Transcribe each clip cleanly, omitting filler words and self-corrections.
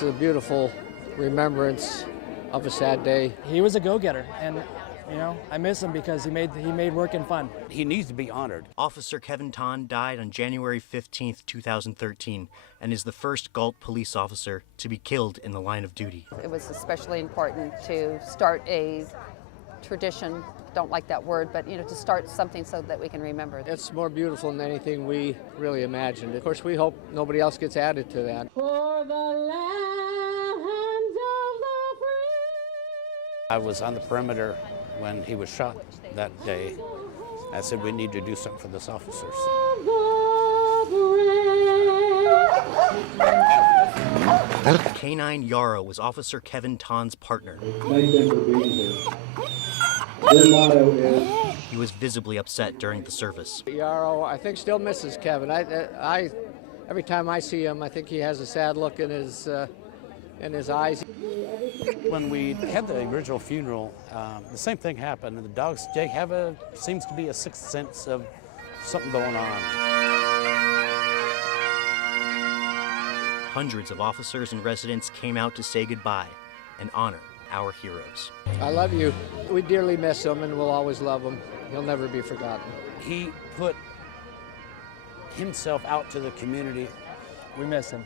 It's a beautiful remembrance of a sad day. He was a go-getter, and I miss him because he made working fun. He needs to be honored. Officer Kevin Ton died on January 15th, 2013, and is the first Galt police officer to be killed in the line of duty. It was especially important to start a tradition, don't like that word, but to start something so that we can remember. It's more beautiful than anything we really imagined. Of course, we hope nobody else gets added to that. For the land of the free. I was on the perimeter when he was shot that day. I said, we need to do something for this officers. K-9 Yarrow was Officer Kevin Ton's partner. Thank them for being here. Their motto is... He was visibly upset during the service. Yarrow, I think, still misses Kevin. I every time I see him, I think he has a sad look in his eyes. When we had the original funeral, the same thing happened. And the dogs, seems to be a sixth sense of something going on. Hundreds of officers and residents came out to say goodbye and honor our heroes. I love you. We dearly miss him, and we'll always love him. He'll never be forgotten. He put himself out to the community. We miss him.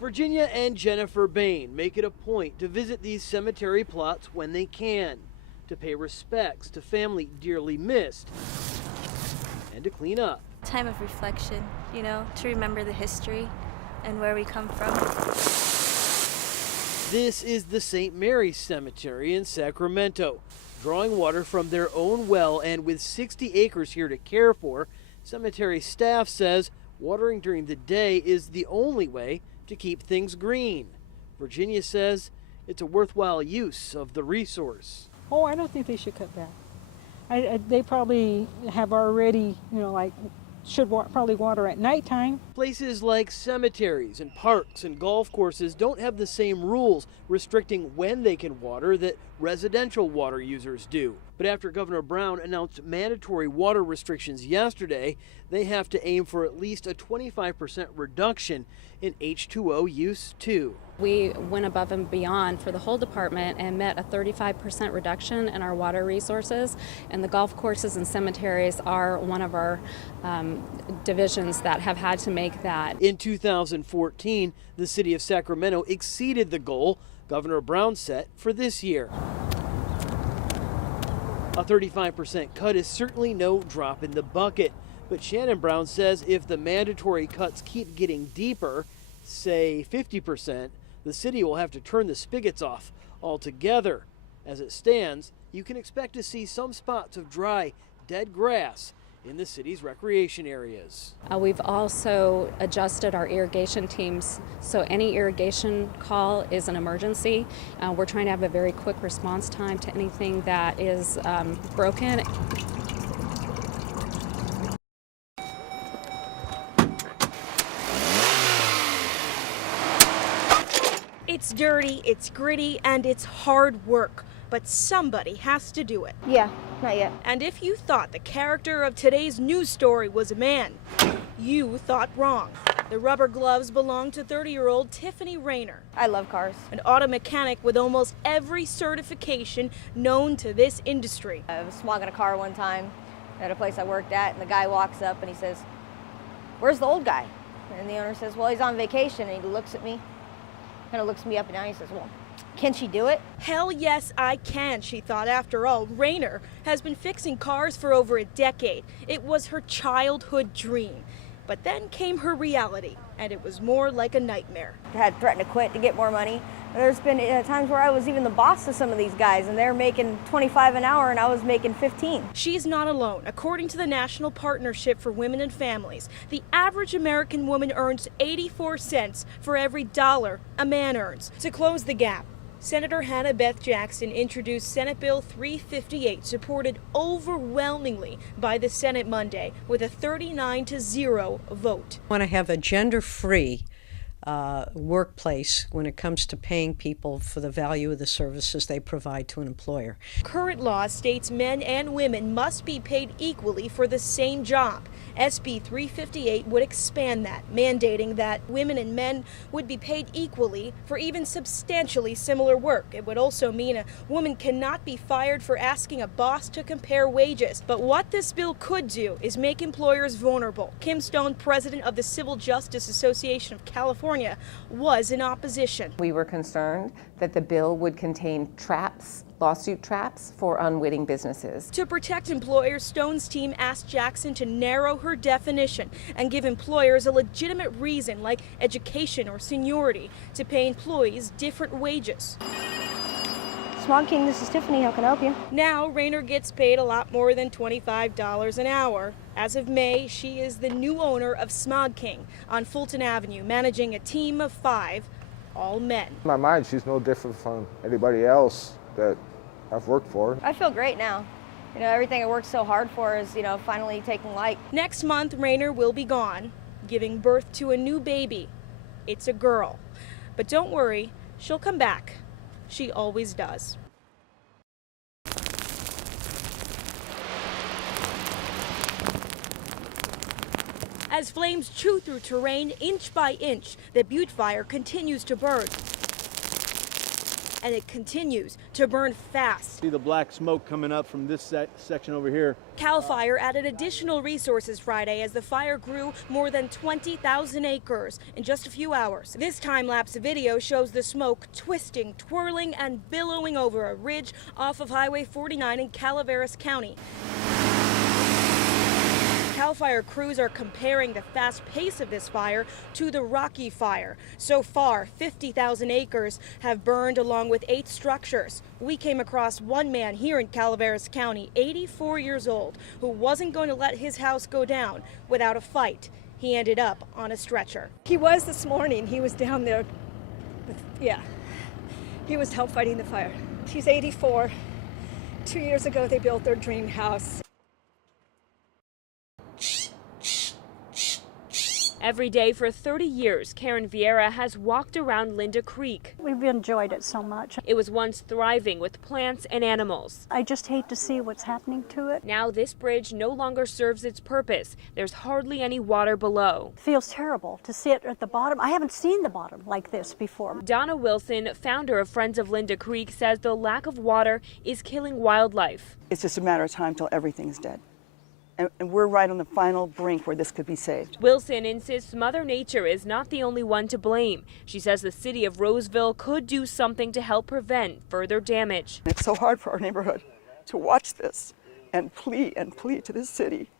Virginia and Jennifer Bain make it a point to visit these cemetery plots when they can, to pay respects to family dearly missed, and to clean up. Time of reflection, to remember the history and where we come from. This is the St. Mary's Cemetery in Sacramento. Drawing water from their own well and with 60 acres here to care for, cemetery staff says watering during the day is the only way to keep things green. Virginia says it's a worthwhile use of the resource. Oh, I don't think they should cut back. They probably have already, probably water at nighttime. Places like cemeteries and parks and golf courses don't have the same rules restricting when they can water that residential water users do. But after Governor Brown announced mandatory water restrictions yesterday, they have to aim for at least a 25% reduction in H2O use too. We went above and beyond for the whole department and met a 35% reduction in our water resources, and the golf courses and cemeteries are one of our divisions that have had to make that. In 2014, the city of Sacramento exceeded the goal Governor Brown set for this year. A 35% cut is certainly no drop in the bucket, but Shannon Brown says if the mandatory cuts keep getting deeper, say 50%, the city will have to turn the spigots off altogether. As it stands, you can expect to see some spots of dry, dead grass in the city's recreation areas. We've also adjusted our irrigation teams, so any irrigation call is an emergency. We're trying to have a very quick response time to anything that is broken. It's dirty, it's gritty, and it's hard work, but somebody has to do it. Yeah, not yet. And if you thought the character of today's news story was a man, you thought wrong. The rubber gloves belong to 30-year-old Tiffany Rayner. I love cars. An auto mechanic with almost every certification known to this industry. I was smogging a car one time at a place I worked at, and the guy walks up and he says, "Where's the old guy?" And the owner says, "Well, he's on vacation." And he looks at me, kind of looks me up and down, and he says, "Well, can she do it?" Hell yes, I can, she thought. After all, Rayner has been fixing cars for over a decade. It was her childhood dream. But then came her reality, and it was more like a nightmare. I had threatened to quit to get more money. There's been times where I was even the boss of some of these guys, and they're making $25 an hour, and I was making $15. She's not alone. According to the National Partnership for Women and Families, the average American woman earns 84 cents for every dollar a man earns. To close the gap, Senator Hannah Beth Jackson introduced Senate Bill 358, supported overwhelmingly by the Senate Monday with a 39-0 vote. I want to have a gender-free workplace when it comes to paying people for the value of the services they provide to an employer. Current law states men and women must be paid equally for the same job. SB 358 would expand that, mandating that women and men would be paid equally for even substantially similar work. It would also mean a woman cannot be fired for asking a boss to compare wages. But what this bill could do is make employers vulnerable. Kim Stone, president of the Civil Justice Association of California, was in opposition. We were concerned that the bill would contain traps, lawsuit traps for unwitting businesses. To protect employers, Stone's team asked Jackson to narrow her definition and give employers a legitimate reason, like education or seniority, to pay employees different wages. Smog King, this is Tiffany. How can I help you? Now, Rayner gets paid a lot more than $25 an hour. As of May, she is the new owner of Smog King on Fulton Avenue, managing a team of 5, all men. In my mind, she's no different from anybody else that I've worked for. I feel great now. You know, everything I worked so hard for is, finally taking light. Next month, Rayner will be gone, giving birth to a new baby. It's a girl. But don't worry, she'll come back. She always does. As flames chew through terrain inch by inch, the Butte fire continues to burn. And it continues to burn fast. See the black smoke coming up from this section over here. CAL FIRE added additional resources Friday as the fire grew more than 20,000 acres in just a few hours. This time-lapse video shows the smoke twisting, twirling, and billowing over a ridge off of Highway 49 in Calaveras County. CAL FIRE crews are comparing the fast pace of this fire to the Rocky Fire. So far, 50,000 acres have burned along with 8 structures. We came across one man here in Calaveras County, 84 years old, who wasn't going to let his house go down without a fight. He ended up on a stretcher. He was this morning. He was down there. He was help fighting the fire. He's 84. 2 years ago, they built their dream house. Every day for 30 years, Karen Vieira has walked around Linda Creek. We've enjoyed it so much. It was once thriving with plants and animals. I just hate to see what's happening to it. Now this bridge no longer serves its purpose. There's hardly any water below. It feels terrible to sit at the bottom. I haven't seen the bottom like this before. Donna Wilson, founder of Friends of Linda Creek, says the lack of water is killing wildlife. It's just a matter of time till everything's dead. And we're right on the final brink where this could be saved. Wilson insists Mother Nature is not the only one to blame. She says the city of Roseville could do something to help prevent further damage. It's so hard for our neighborhood to watch this and plead to this city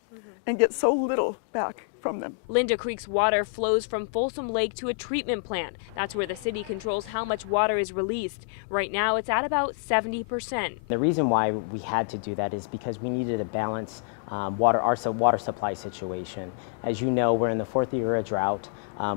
and get so little back from them. Linda Creek's water flows from Folsom Lake to a treatment plant. That's where the city controls how much water is released. Right now, it's at about 70%. The reason why we had to do that is because we needed to balance our water supply situation. As you know, we're in the 4th year of drought.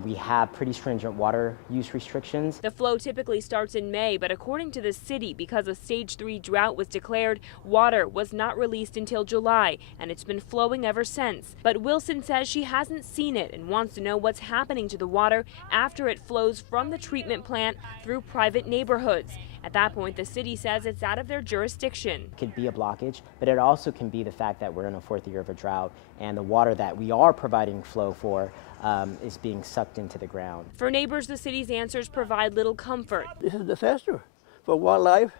We have pretty stringent water use restrictions. The flow typically starts in May, but according to the city, because a stage 3 drought was declared, water was not released until July, and it's been flowing ever since. But Wilson says she hasn't seen it and wants to know what's happening to the water after it flows from the treatment plant through private neighborhoods. At that point, the city says it's out of their jurisdiction. It could be a blockage, but it also can be the fact that we're in a 4th year of a drought and the water that we are providing flow for is being sucked into the ground. For neighbors, the city's answers provide little comfort. This is a disaster for wildlife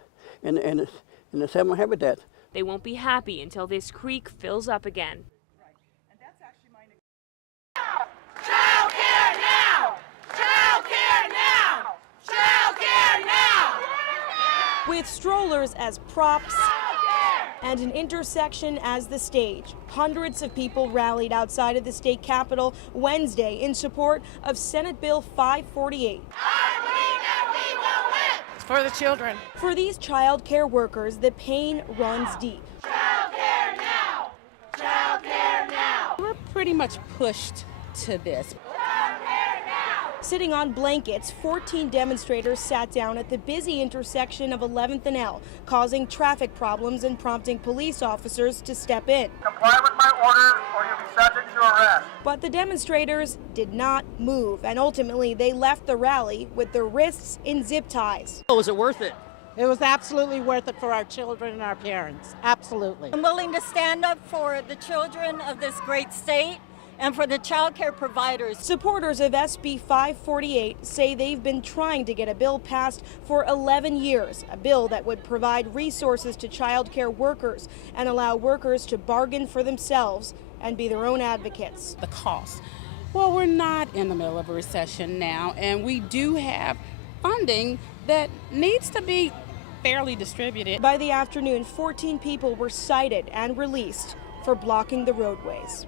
and the salmon habitat. They won't be happy until this creek fills up again. Child care now! Child care now! Child care now! With strollers as props and an intersection as the stage, hundreds of people rallied outside of the state capitol Wednesday in support of Senate Bill 548. It's for the children. For these child care workers, the pain runs deep. Child care now! Child care now! We're pretty much pushed to this. Sitting on blankets, 14 demonstrators sat down at the busy intersection of 11th and L, causing traffic problems and prompting police officers to step in. Comply with my orders or you'll be subject to arrest. But the demonstrators did not move, and ultimately they left the rally with their wrists in zip ties. Oh, was it worth it? It was absolutely worth it for our children and our parents. Absolutely. I'm willing to stand up for the children of this great state and for the child care providers. Supporters of SB 548 say they've been trying to get a bill passed for 11 years, a bill that would provide resources to child care workers and allow workers to bargain for themselves and be their own advocates. The cost. Well, we're not in the middle of a recession now, and we do have funding that needs to be fairly distributed. By the afternoon, 14 people were cited and released for blocking the roadways.